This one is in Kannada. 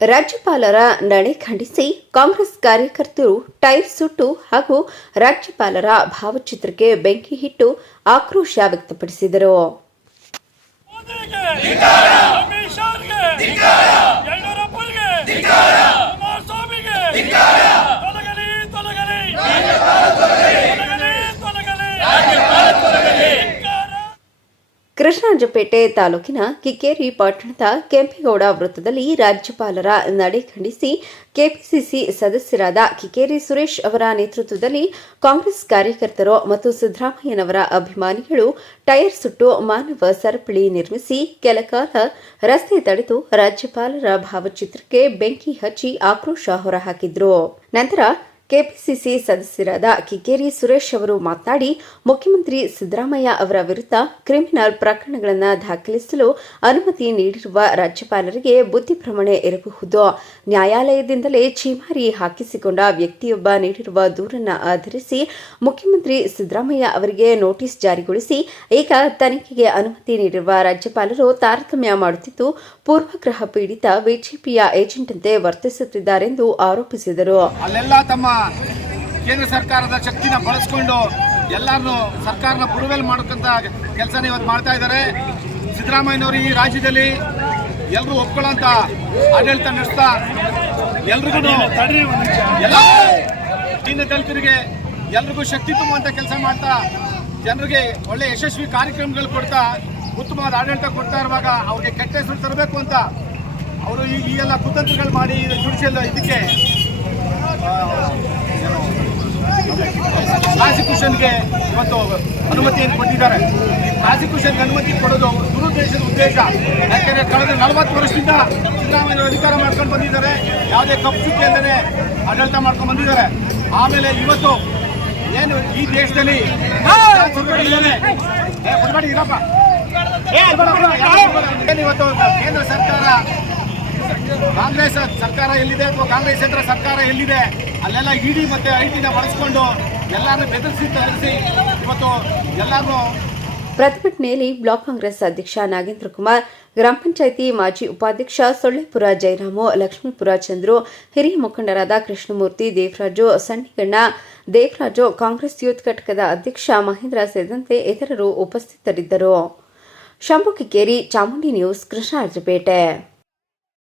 ರಾಜ್ಯಪಾಲರ ನಡೆ ಖಂಡಿಸಿ ಕಾಂಗ್ರೆಸ್ ಕಾರ್ಯಕರ್ತರು ಟೈರ್ ಸುಟ್ಟು ಹಾಗೂ ರಾಜ್ಯಪಾಲರ ಭಾವಚಿತ್ರಕ್ಕೆ ಬೆಂಕಿ ಇಟ್ಟು ಆಕ್ರೋಶ ವ್ಯಕ್ತಪಡಿಸಿದರು. ಕೃಷ್ಣರಾಜಪೇಟೆ ತಾಲೂಕಿನ ಕಿಕ್ಕೇರಿ ಪಟ್ಟಣದ ಕೆಂಪೇಗೌಡ ವೃತ್ತದಲ್ಲಿ ರಾಜ್ಯಪಾಲರ ನಡೆ ಖಂಡಿಸಿ ಕೆಪಿಸಿಸಿ ಸದಸ್ಯರಾದ ಕಿಕ್ಕೇರಿ ಸುರೇಶ್ ಅವರ ನೇತೃತ್ವದಲ್ಲಿ ಕಾಂಗ್ರೆಸ್ ಕಾರ್ಯಕರ್ತರು ಮತ್ತು ಸಿದ್ದರಾಮಯ್ಯನವರ ಅಭಿಮಾನಿಗಳು ಟೈರ್ ಸುಟ್ಟು ಮಾನವ ಸರಪಳಿ ನಿರ್ಮಿಸಿ ಕೆಲಕಾಲ ರಸ್ತೆ ತಡೆದು ರಾಜ್ಯಪಾಲರ ಭಾವಚಿತ್ರಕ್ಕೆ ಬೆಂಕಿ ಹಚ್ಚಿ ಆಕ್ರೋಶ ಹೊರಹಾಕಿದ್ರು. ನಂತರ ಕೆಪಿಸಿಸಿ ಸದಸ್ಯರಾದ ಕಿಕ್ಕೇರಿ ಸುರೇಶ್ ಅವರು ಮಾತನಾಡಿ, ಮುಖ್ಯಮಂತ್ರಿ ಸಿದ್ದರಾಮಯ್ಯ ಅವರ ವಿರುದ್ಧ ಕ್ರಿಮಿನಲ್ ಪ್ರಕರಣಗಳನ್ನು ದಾಖಲಿಸಲು ಅನುಮತಿ ನೀಡಿರುವ ರಾಜ್ಯಪಾಲರಿಗೆ ಬುದ್ಧಿಭ್ರಮಣೆ ಇರಬಹುದು. ನ್ಯಾಯಾಲಯದಿಂದಲೇ ಛೀಮಾರಿ ಹಾಕಿಸಿಕೊಂಡ ವ್ಯಕ್ತಿಯೊಬ್ಬ ನೀಡಿರುವ ದೂರನ್ನು ಆಧರಿಸಿ ಮುಖ್ಯಮಂತ್ರಿ ಸಿದ್ದರಾಮಯ್ಯ ಅವರಿಗೆ ನೋಟಿಸ್ ಜಾರಿಗೊಳಿಸಿ, ಈಗ ತನಿಖೆಗೆ ಅನುಮತಿ ನೀಡಿರುವ ರಾಜ್ಯಪಾಲರು ತಾರತಮ್ಯ ಮಾಡುತ್ತಿದ್ದು ಪೂರ್ವಗ್ರಹ ಪೀಡಿತ ಬಿಜೆಪಿಯ ಏಜೆಂಟಂತೆ ವರ್ತಿಸುತ್ತಿದ್ದಾರೆಂದು ಆರೋಪಿಸಿದರು. ತಮ್ಮ ಕೇಂದ್ರ ಸರ್ಕಾರದ ಶಕ್ತಿನ ಬಳಸ್ಕೊಂಡು ಎಲ್ಲರನ್ನು ಸರ್ಕಾರನ ಬುಡವೆಲ್ ಮಾಡಕಂತ ಕೆಲಸನ ಇವತ್ತು ಮಾಡ್ತಾ ಇದ್ದಾರೆ. ಸಿದ್ದರಾಮಯ್ಯನವರು ಈ ರಾಜ್ಯದಲ್ಲಿ ಎಲ್ಲರೂ ಒಪ್ಕೊಳ್ಳೋಂಥ ಆಡಳಿತ ನಡೆಸ್ತಾ ಎಲ್ರಿಗೂ ಎಲ್ಲ ದೀನ ದಲಿತರಿಗೆ ಎಲ್ರಿಗೂ ಶಕ್ತಿ ತುಂಬುವಂತ ಕೆಲಸ ಮಾಡ್ತಾ ಜನರಿಗೆ ಒಳ್ಳೆ ಯಶಸ್ವಿ ಕಾರ್ಯಕ್ರಮಗಳು ಕೊಡ್ತಾ ಉತ್ತಮವಾದ ಆಡಳಿತ ಕೊಡ್ತಾ ಇರುವಾಗ ಅವ್ರಿಗೆ ಕೆಟ್ಟ ಹೆಸರು ತರಬೇಕು ಅಂತ ಅವರು ಈ ಈ ಎಲ್ಲ ಕುತಂತ್ರಗಳು ಮಾಡಿ ಜುಡಿಷಿಯಲ್ ಇದಕ್ಕೆ ಪ್ರಾಸಿಕ್ಯೂಷನ್ಗೆ ಇವತ್ತು ಅನುಮತಿಯನ್ನು ಕೊಟ್ಟಿದ್ದಾರೆ? ಈ ಪ್ರಾಸಿಕ್ಯೂಷನ್ಗೆ ಅನುಮತಿ ಕೊಡೋದು ದುರುದ್ದೇಶದ ಉದ್ದೇಶ. ಯಾಕೆಂದರೆ ಕಳೆದ ನಲವತ್ತು ವರ್ಷದಿಂದ ಸಿದ್ದರಾಮಯ್ಯ ಅಧಿಕಾರ ಮಾಡ್ಕೊಂಡು ಬಂದಿದ್ದಾರೆ. ಯಾವುದೇ ಕಪ್ಪು ಅಲ್ಲದೆ ಆಡಳಿತ ಮಾಡ್ಕೊಂಡು ಬಂದಿದ್ದಾರೆ. ಆಮೇಲೆ ಇವತ್ತು ಏನು ಈ ದೇಶದಲ್ಲಿ. ಇರಪ್ಪ. ಇವತ್ತು ಕೇಂದ್ರ ಸರ್ಕಾರ ಕಾಂಗ್ರೆಸ್ ಸರ್ಕಾರ ಎಲ್ಲಿದೆ? ಅಥವಾ ಕಾಂಗ್ರೆಸ್ ಹತ್ರ ಸರ್ಕಾರ ಎಲ್ಲಿದೆ? ಅಲ್ಲೆಲ್ಲ ಇಡಿ ಮತ್ತೆ ಐ ಟಿನ ಬಳಸ್ಕೊಂಡು ಎಲ್ಲಾರನ್ನೂ ಬೆದರಿಸಿ ಇವತ್ತು ಎಲ್ಲಾರನ್ನೂ ಪ್ರತಿಭಟನೆಯಲ್ಲಿ ಬ್ಲಾಕ್ ಕಾಂಗ್ರೆಸ್ ಅಧ್ಯಕ್ಷ ನಾಗೇಂದ್ರ ಕುಮಾರ್, ಗ್ರಾಮ ಪಂಚಾಯಿತಿ ಮಾಜಿ ಉಪಾಧ್ಯಕ್ಷ ಸೊಳ್ಳೆಪುರ ಜಯರಾಮು ಲಕ್ಷ್ಮೀಪುರ ಚಂದ್ರು, ಹಿರಿಯ ಮುಖಂಡರಾದ ಕೃಷ್ಣಮೂರ್ತಿ, ದೇವರಾಜು ಸಣ್ಣಿಗಣ್ಣ, ದೇವರಾಜು ಕಾಂಗ್ರೆಸ್ ಯೂತ್ ಘಟಕದ ಅಧ್ಯಕ್ಷ ಮಹೇಂದ್ರ ಸೇರಿದಂತೆ ಇತರರು ಉಪಸ್ಥಿತರಿದ್ದರು. ಶಂಭು ಚಾಮುಂಡಿ ನ್ಯೂಸ್, ಕೃಷ್ಣರಾಜಪೇಟೆ.